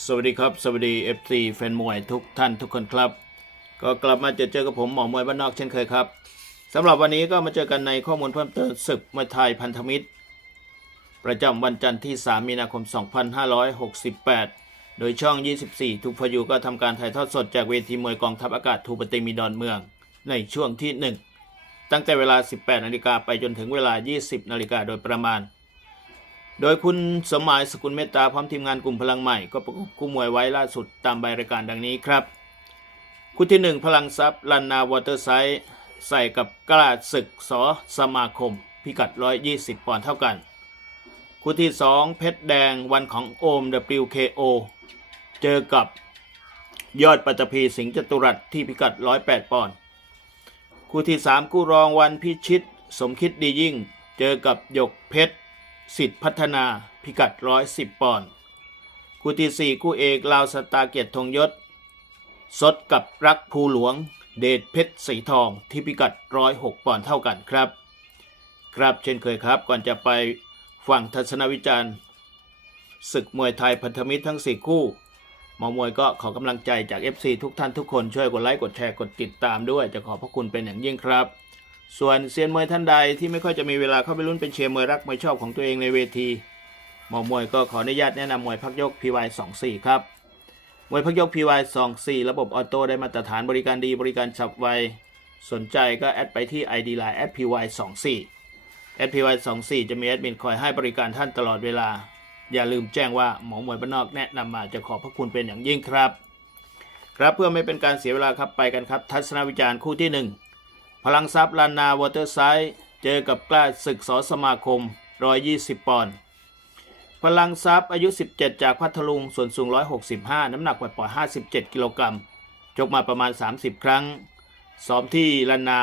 สวัสดีครับสวัสดี FC แฟนมวยทุกท่านทุกคนครับ ก็กลับมาเจอเจอกับผมหมอมวยบ้านนอกเช่นเคยครับสำหรับวันนี้ก็มาเจอกันในข้อมูลเพิ่มเติมศึกมวยไทยพันธมิตร ประจำวันจันทร์ที่ 3 มีนาคม 2568 โดยช่อง 24 ทุกพยูก็ทำการถ่ายทอดสดจากเวทีมวยกองทัพอากาศทูปเตมีดอนเมือง ในช่วงที่ 1 ตั้งแต่เวลา 18 นาฬิกาไปจนถึงเวลา 20 นาฬิกาโดยประมาณ โดยคุณสมหมายสกุลเมตตาพร้อมทีมงานกลุ่มพลังใหม่ก็ประกบคู่มวยไว้ล่าสุดตามใบรายการดังนี้ครับ คู่ที่ 1 พลังทรัพย์ลันนาวอเตอร์ไซด์ใส่กับกล้าศึกสอสมาคม พิกัด 120 ปอนด์เท่ากัน คู่ที่ 2 เพชรแดงวันของโอม WKO เจอกับยอดปัตตภีสิงห์จตุรัสที่พิกัด 108 ปอนด์คู่ที่ 3 คู่รองวันพิชิต สมคิดดียิ่ง เจอกับหยกเพชร สิทธิพัฒนาพิกัด 110 ปอนด์คู่ที่ 4 คู่เอกลาวสตาเกียรติธงยศ สดกับรักภูหลวง เดชเพชรสีทองที่พิกัด 106 ปอนด์เท่ากันครับ ครับเช่นเคยครับก่อนจะไปฟังทัศนวิจารณ์ศึกมวยไทยพันธมิตรทั้ง 4 คู่มอมวยก็ขอกำลังใจจาก FC ทุกท่านทุกคนช่วยกดไลค์กดแชร์กดติดตามด้วย จะขอพระคุณเป็นอย่างยิ่งครับ ส่วนเซียนมวยท่านใดที่ไม่ค่อยจะมีเวลาเข้าไปลุ้นเป็นเชียร์มวยรักมวยชอบของตัวเองในเวทีหมอมวยก็ขออนุญาตแนะนำมวยพักยก PY 24 ครับ มวยพักยก PY 24 ระบบออโต้ได้มาตรฐานบริการดีบริการฉับไว สนใจก็แอดไปที่ ID Line @PY 24 @PY 24 จะมีแอดมินคอยให้บริการท่านตลอดเวลา อย่าลืมแจ้งว่าหมอมวยบ้านนอกแนะนำมาจะขอบพระคุณเป็นอย่างยิ่งครับ ครับเพื่อไม่เป็นการเสียเวลาครับไปกันครับ ทัศนวิจารณ์คู่ที่หนึ่ง พลังทรัพย์ลานนาวอเตอร์ไซด์เจอกับกล้าศึกสอสมาคม 120 ปอนด์พลังทรัพย์อายุ 17 จากพัทลุง ส่วนสูง 165 น้ำหนักปล่อย 57 กิโลกรัมชกมาประมาณ 30 ครั้ง ซ้อมที่ลานนา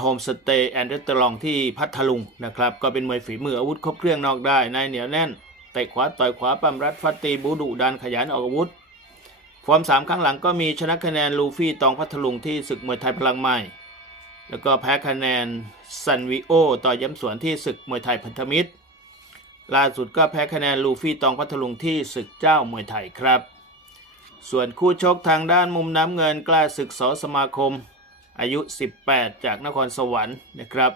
โฮมสเตย์แอนด์เรสตอรองที่พัทลุงนะครับ ก็เป็นมวยฝีมืออาวุธครบเครื่องนอกได้ ในเหนียวแน่นเตะขวาต่อยขวาปั้มรัดฟัดตีบูดุดันขยันออกอาวุธ ฟอร์มสามครั้งหลังก็มีชนะคะแนนลูฟี่ตองพัทลุงที่ศึกมวยไทยพลังใหม่ แล้วก็แพ้คะแนนซันวิโอต่อย้ำสวนที่ศึกมวยไทยพันธมิตร ล่าสุดก็แพ้คะแนนลูฟี่ตองพัทลุงที่ศึกเจ้ามวยไทยครับ ส่วนคู่ชกทางด้านมุมน้ำเงินกล้าศึกสอสมาคม อายุ 18 จากนครสวรรค์นะครับ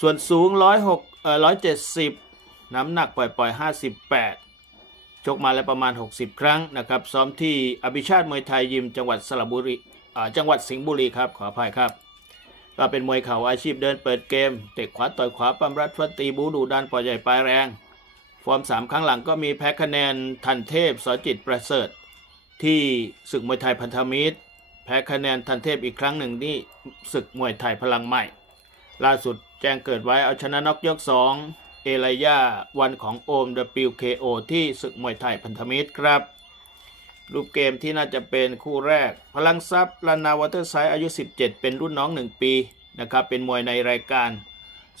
ส่วนสูง 106เอ่อ170 น้ำหนักปล่อยๆ 58 ชกมาแล้วประมาณ 60 ครั้งนะครับ ซ้อมที่อภิชาติมวยไทยยิมจังหวัดสระบุรีจังหวัดสิงห์บุรีครับขออภัยครับ ก็เป็นมวยเข่าอาชีพเดินเปิดเกม เตะขวาต่อยขวาปั้มรัดฟัดตีบูดูดันปล่อยใหญ่ปลายแรง ฟอร์ม 3 ครั้งหลังก็มีแพ้คะแนนทันเทพสอจิตประเสริฐ ที่ศึกมวยไทยพันธมิตร แพ้คะแนนทันเทพอีกครั้งหนึ่งที่ศึกมวยไทยพลังใหม่ ล่าสุดแจ้งเกิดไว้เอาชนะน็อกยก 2 เอลายาวันของโอม WKO ที่ศึกมวยไทยพันธมิตรครับ รูปเกมที่น่าจะเป็นคู่แรก พลังทรัพย์ลานาวอเตอร์ไซด์อายุ 17 เป็นรุ่นน้อง 1 ปีนะครับเป็นมวยในรายการ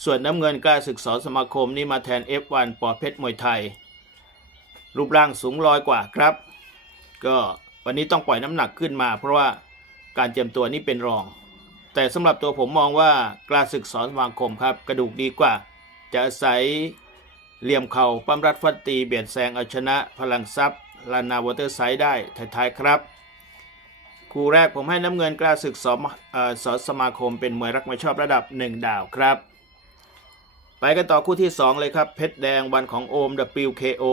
ส่วนน้ำเงินกล้าศึกษาสมาคมนี่มาแทน F1 ปอเพชรมวยไทย รูปร่างสูงลอยกว่าครับ ก็วันนี้ต้องปล่อยน้ำหนักขึ้นมา เพราะว่าการเตรียมตัวนี่เป็นรอง แต่สำหรับตัวผมมองว่ากล้าศึกษาสมาคมครับกระดูกดีกว่า จะอาศัยเหลี่ยมเข่าปั้มรัดฟัดตีเบียดแซงเอาชนะพลังทรัพย์ ลานาวอเตอร์ไซด์ได้ท้ายๆครับคู่แรกผมให้น้ำเงินกล้าศึกสอมเออสอสมาคมเป็นมวยรักไม่ชอบระดับ 1 ดาวครับ ไปกันต่อคู่ที่ 2 เลยครับ เพชรแดงวันของโอม WKO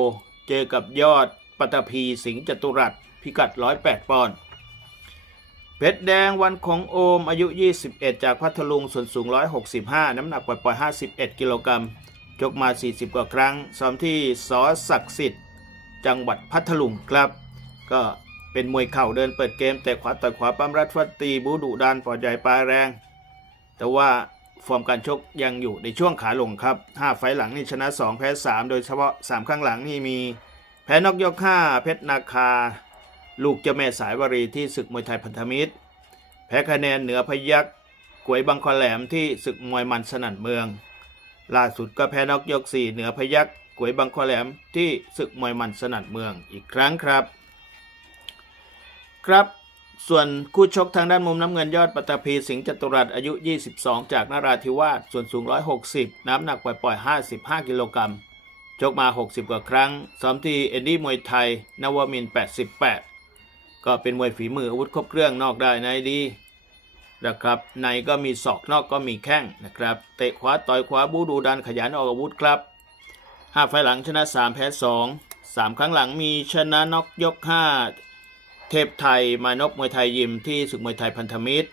เจอกับยอดปัตภีสิงห์จตุรัสพิกัด 108 ปอนด์เพชรแดงวันของโอมอายุ 21 จากพัทลุงส่วนสูง 165 น้ำหนักปล่อย 51 กิโลกรัมชกมา 40 กว่าครั้งซ้อมที่สอศักดิ์สิทธิ์ จังหวัดพัทลุงครับ ก็เป็นมวยเข่าเดินเปิดเกม แต่ขวาต่อยขวาปั้มรัดฟัดตีบูดุดันปล่อใหญ่ปลายแรง แต่ว่าฟอร์มการชกยังอยู่ในช่วงขาลงครับ 5 ไฟหลังนี่ชนะ 2 แพ้ 3 โดยเฉพาะ 3 ข้างหลังนี่มี แพ้นอกยก5เพชรนาคา ลูกเจ้าแม่สายวรีที่ศึกมวยไทยพันธมิตร แพ้คะแนนเหนือพยักกวยบังคอแหลมที่ศึกมวยมันสนั่นเมือง ล่าสุดก็แพ้นอกยก 4 เหนือพยัก กวยบังคอแหลมที่ศึกมวยมันสนั่นเมืองอีกครั้งครับ ครับส่วนคู่ชกทางด้านมุมน้ำเงินยอดปัตตภีสิงห์จตุรัสอายุ 22 จากนราธิวาสส่วนสูง 160 น้ำหนักปล่อยๆ55 กิโลกรัมชกมา 60 กว่าครั้งซ้อมที่เอ็ดดี้มวยไทย นวมิน 88 ก็เป็นมวยฝีมืออาวุธครบเครื่องนอกได้ในดีนะครับ ในก็มีศอกนอกก็มีแข้งนะครับ เตะขวาต่อยขวาบูดูดันขยันออกอาวุธครับ 5 ไฟหลังชนะ 3 แพ้ 2 3 ครั้งหลังมีชนะน็อกยก 5 เทพไทยมานพมวยไทยยิมที่ศึกมวยไทยพันธมิตร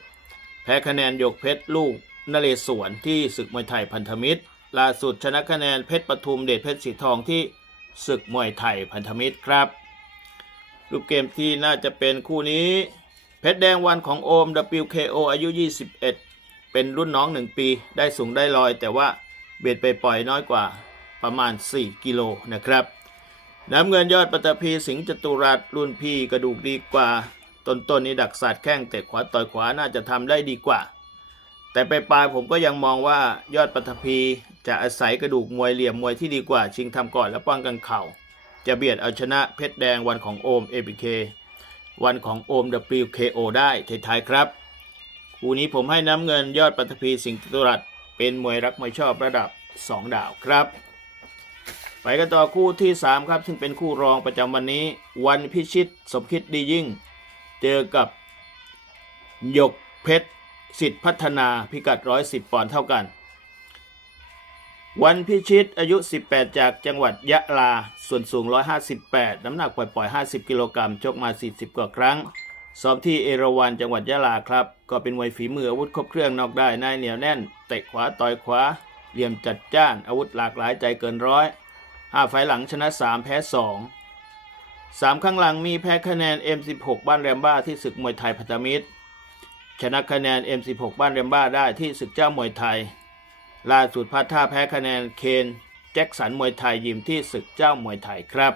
แพ้คะแนนยกเพชรลูกนเรศวรที่ศึกมวยไทยพันธมิตร ล่าสุดชนะคะแนนเพชรปทุมเดชเพชรสีทองที่ศึกมวยไทยพันธมิตรครับรูปเกมที่น่าจะเป็นคู่นี้ เพชรแดงวันของโอม WKO อายุ 21 เป็นรุ่นน้อง 1 ปี ได้สูงได้ลอย แต่ว่าเบียดไปปล่อยน้อยกว่า ประมาณ 4 กิโลนะครับ น้ำเงินยอดปัตตภีสิงห์จตุรัสรุ่นพี่กระดูกดีกว่า ต้นๆนนี้ดักศาสตร์แข้งแต่ขวาต่อยขวาน่าจะทำได้ดีกว่า แต่ไปปลายผมก็ยังมองว่ายอดปัตภีจะอาศัยกระดูกมวยเหลี่ยมมวยที่ดีกว่า ชิงทำก่อนและป้องกันเข่า จะเบียดเอาชนะเพชรแดงวันของโอม APK วันของโอม WKO ได้ท้ายๆครับคู่นี้ผมให้น้ำเงินยอดปัตภีสิงห์จตุรัสเป็นมวยรักมวยชอบระดับ 2 ดาวครับ ไปกันต่อคู่ที่ 3 ครับ ซึ่งเป็นคู่รองประจำวันนี้ วันพิชิตสมคิดดียิ่ง เจอกับหยกเพชรสิทธิพัฒนาพิกัด 110 ปอนด์เท่ากัน วันพิชิตอายุ 18 จากจังหวัดยะลา ส่วนสูง 158 น้ำหนักปล่อยๆ 50 กิโลกรัมชกมา 40 กว่าครั้งซ้อมที่เอราวันจังหวัดยะลาครับ ก็เป็นมวยฝีมืออาวุธครบเครื่องนอกได้นายเหนียวแน่นเตะขวาต่อยขวาเหลี่ยมจัดจ้านอาวุธหลากหลายใจเกินร้อย ห้าไฟหลังชนะ 3 แพ้ 2 3 ข้างหลังมีแพ้คะแนน M16 บ้านแรมบ้าที่ศึกมวยไทยพันธมิตร ชนะคะแนน M16 บ้านแรมบ้าได้ที่ศึกเจ้ามวยไทย ล่าสุดพัดท่าแพ้คะแนนเคนแจ็คสันมวยไทยยิมที่ศึกเจ้ามวยไทยครับ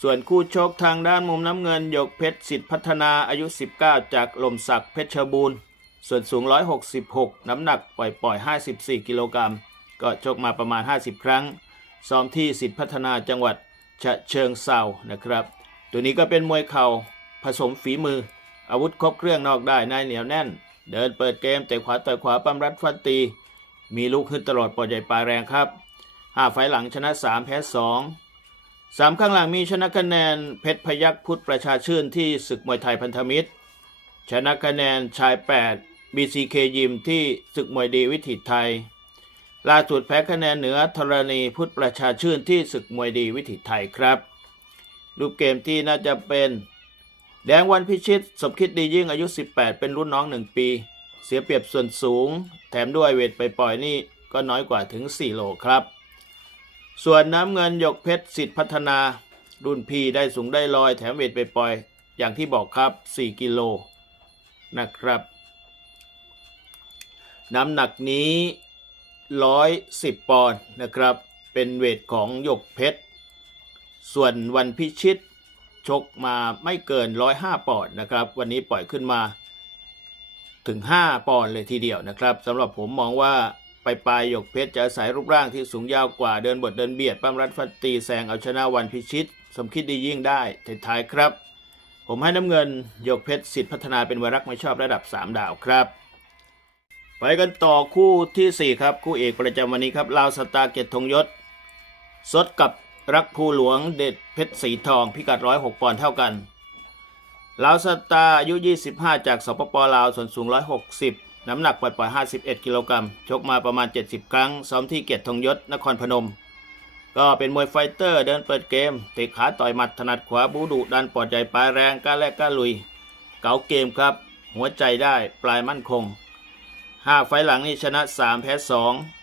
ส่วนคู่ชกทางด้านมุมน้ำเงินหยกเพชรสิทธิพัฒนาอายุ 19 จากลมศักดิ์เพชรบูรณ์ส่วนสูง 166 น้ำหนักปล่อย ๆ 54 กิโลกรัม ก็ชกมาประมาณ 50 ครั้ง ซ้อมที่สิทธิพัฒนาจังหวัดฉะเชิงเซานะครับ ตัวนี้ก็เป็นมวยเข่าผสมฝีมือ อาวุธครบเครื่องนอกได้นายเหนียวแน่น เดินเปิดเกมแต่ขวาต่อยขวาปั้มรัดฟันตี มีลูกขึ้นตลอดปอดใหญ่ปลายแรงครับห้าไฟหลังชนะ 3 แพ้2สามข้างหลังมีชนะคะแนนเพชรพยักพุทธประชาชื่นที่ศึกมวยไทยพันธมิตร ชนะคะแนนชาย 8 BCK ยิมที่ศึกมวยดีวิถีไทย ล่าสุดแพ้คะแนนเหนือธรณีพุทธประชาชื่นที่ศึกมวยดีวิถีไทยครับรูปเกมที่น่าจะเป็น แดงวันพิชิต สมคิดดียิ่งอายุ 18 เป็นรุ่นน้อง 1 ปี เสียเปรียบส่วนสูง แถมด้วยเวทไปปล่อยนี่ก็น้อยกว่าถึง 4 โลครับ ส่วนน้ำเงินหยกเพชรสิทธิพัฒนา รุ่นพี่ได้สูงได้ลอยแถมเวทไปปล่อย อย่างที่บอกครับ 4 กิโลนะครับ น้ำหนักนี้ 110 ปอนด์นะครับ เป็นเวทของหยกเพชร ส่วนวันพิชิตชกมาไม่เกิน 105 ปอนด์นะครับ วันนี้ปล่อยขึ้นมาถึง 5 ปอนด์เลยทีเดียวนะครับสำหรับผมมองว่าไปปลายหยกเพชรจะอาศัยรูปร่างที่สูงยาวกว่าเดินบทเดินเบียดปั้มรัดฟันตีแซงเอาชนะวันพิชิต สมคิดดียิ่งได้ท้ายครับ ผมให้น้ำเงินหยกเพชรสิทธิพัฒนาเป็นวรักไม่ชอบระดับ 3 ดาวครับ ไปกันต่อคู่ทีสี่ 4 ครับ คู่เอกประจำวันนี้ครับลาวสตาเกติธงยศ สดกับรักภูหลวงเด็ดเพชรสีทอง พิกัด106ปอนด์เท่ากันลาวสตาอายุ 25 จากสปปลาวส่วนสูง 160 น้ำหนักปล่อยๆ51 กิโลกรัมชกมาประมาณ 70 ครั้ง ซ้อมที่เกียรติธงยศนครพนม ก็เป็นมวยไฟเตอร์เดินเปิดเกมเตะขาต่อยหมัดถนัดขวาบูดุดันปอดใหญ่ปลายแรงกล้าแลกกล้าลุย เก๋าเกมครับ หัวใจได้ปลายมั่นคง ห้าไฟหลังนี่ชนะ3แพ้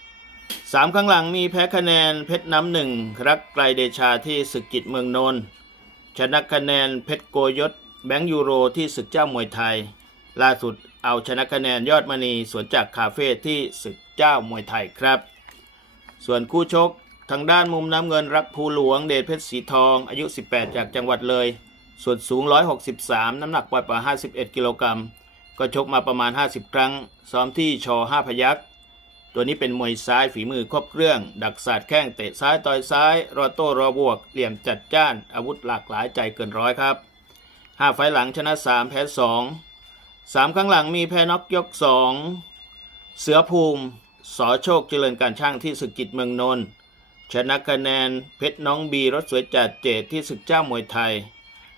2 3ข้างหลังมีแพ้คะแนนเพชรน้ำหนึ่งรักไกลเดชาที่ศึกกิจเมืองนนท์ชนะคะแนนเพชรโกยศแบงค์ยูโรที่ศึกเจ้ามวยไทย ล่าสุดเอาชนะคะแนนยอดมณีสวนจากคาเฟ่ที่ศึกเจ้ามวยไทยครับ ส่วนคู่ชกทางด้านมุมน้ำเงินรักภูหลวงเดชเพชรสีทองอายุ 18 จากจังหวัดเลย ส่วนสูง 163 น้ำหนักปล่อยปล่อย51 กิโลกรัม ก็ชกมาประมาณ 50 ครั้ง ซ้อมที่ชอ5พยักษ์ตัวนี้เป็นมวยซ้ายฝีมือครบเครื่อง ดักศาสตร์แข้งเตะซ้ายต่อยซ้าย รอโต้รอบวก เหลี่ยมจัดจ้าน อาวุธหลากหลายใจเกินร้อยครับ 5 ไฟหลังชนะ 3 แพ้ 2 3ข้างหลังมีแพ้น็อกยก 2 เสือภูมิ สอโชคเจริญการช่างที่สึกกิจเมืองนนท์ชชนะคะแนนเพชรน้องบีรถสวยจัดเจดที่ศึกเจ้ามวยไทย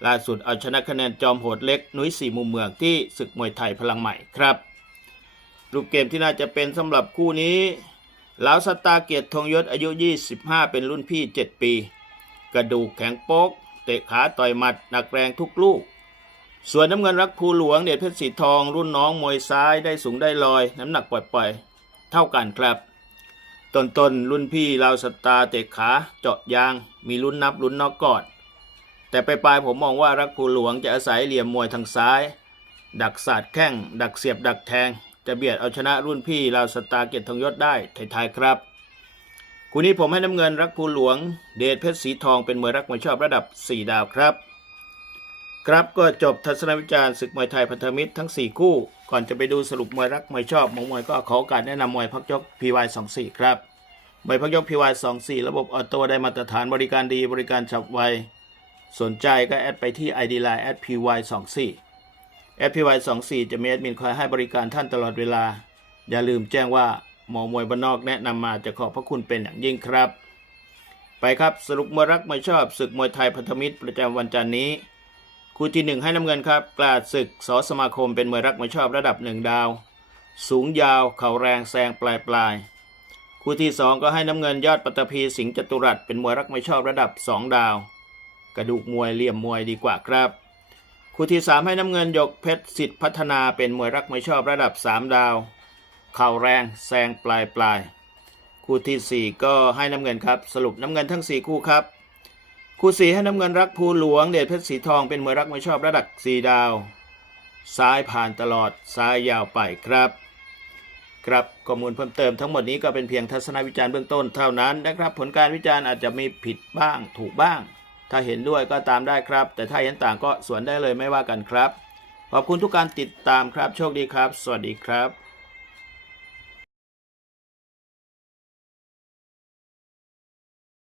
ล่าสุดเอาชนะคะแนนจอมโหดเล็กนุ้ยสี่มุมเมืองที่ศึกมวยไทยพลังใหม่ครับรูปเกมที่น่าจะเป็นสำหรับคู่นี้ลาวสตาเกียรติธงยศอายุ 25 เป็นรุ่นพี่ 7 ปี กระดูกแข็งโป๊ก เตะขาต่อยหมัดหนักแรงทุกลูก ส่วนน้ำเงินรักภูหลวงเดชเพชรสีทอง รุ่นน้องมวยซ้ายได้สูงได้ลอย น้ำหนักปล่อยๆ เท่ากันครับต้นตนๆรุ่นพี่ลาวสตาเตะขาเจาะยาง มีลุ้นนับลุ้นนอกกอด แต่ไปปลายผมมองว่ารักภูหลวงจะอาศัยเหลี่ยมมวยทางซ้าย ดักศาสาดแข้ง ดักเสียบดักแทง จะเบียดเอาชนะรุ่นพี่ลาวสตาเกียรติทองยศได้ท้ายๆครับคู่นี้ผมให้น้ำเงินรักภูหลวง เดชเพชรสีทองเป็นมวยรักมวยชอบระดับ 4 ดาวครับ ครับก็จบทัศนวิจารณ์ศึกมวยไทยพันธมิตรทั้ง 4 คู่ ก่อนจะไปดูสรุปมวยรักมวยชอบหมองมวยก็ขอโอกาสแนะนำมวยพักยก PY24 ครับมวยพักยก PY24 ระบบออโต้ได้มาตรฐานบริการดีบริการฉับไว สนใจก็แอดไปที่ ID Line @py24 py24 จะมีแอดมินคอยให้บริการท่านตลอดเวลา อย่าลืมแจ้งว่าหมอมวยบ้านนอกแนะนำมาจะขอบพระคุณเป็นอย่างยิ่งครับ ไปครับสรุปมวยรักมวยชอบศึกมวยไทยพันธมิตรประจำวันจันทร์นี้ คู่ที่หนึ่งให้น้ำเงินครับ กลาดศึกสอสมาคมเป็นมวยรักมวยชอบระดับหนึ่งดาว สูงยาวเข่าแรงแซงปลายปลายคู่ที่สองก็ให้น้ำเงินยอดปัตตภีสิงห์จตุรัสเป็นมวยรักมวยชอบระดับสองดาว กระดูกมวยเหลี่ยมมวยดีกว่าครับ คู่ที่ 3 ให้น้ำเงินยกเพชรสิทธิ์พัฒนาเป็นมวยรักมวยชอบระดับ 3 ดาว เข่าแรงแซงปลายปลายคู่ทีสี่ 4 ก็ให้น้ำเงินครับ สรุปน้ำเงินทั้ง 4 คู่ครับ คู่ 4 ให้น้ำเงินรักภูหลวงเดชเพชรสีทองเป็นมวยรักมวยชอบระดับ 4 ดาว ซ้ายผ่านตลอดซ้ายยาวไปครับครับข้อมูลเพิ่มเติมทั้งหมดนี้ก็เป็นเพียงทัศนวิจารณ์เบื้องต้นเท่านั้นนะครับ ผลการวิจารณ์อาจจะมีผิดบ้างถูกบ้าง ถ้าเห็นด้วยก็ตามได้ครับ แต่ถ้าเห็นต่างก็สวนได้เลยไม่ว่ากันครับ ขอบคุณทุกการติดตามครับ โชคดีครับ สวัสดีครับ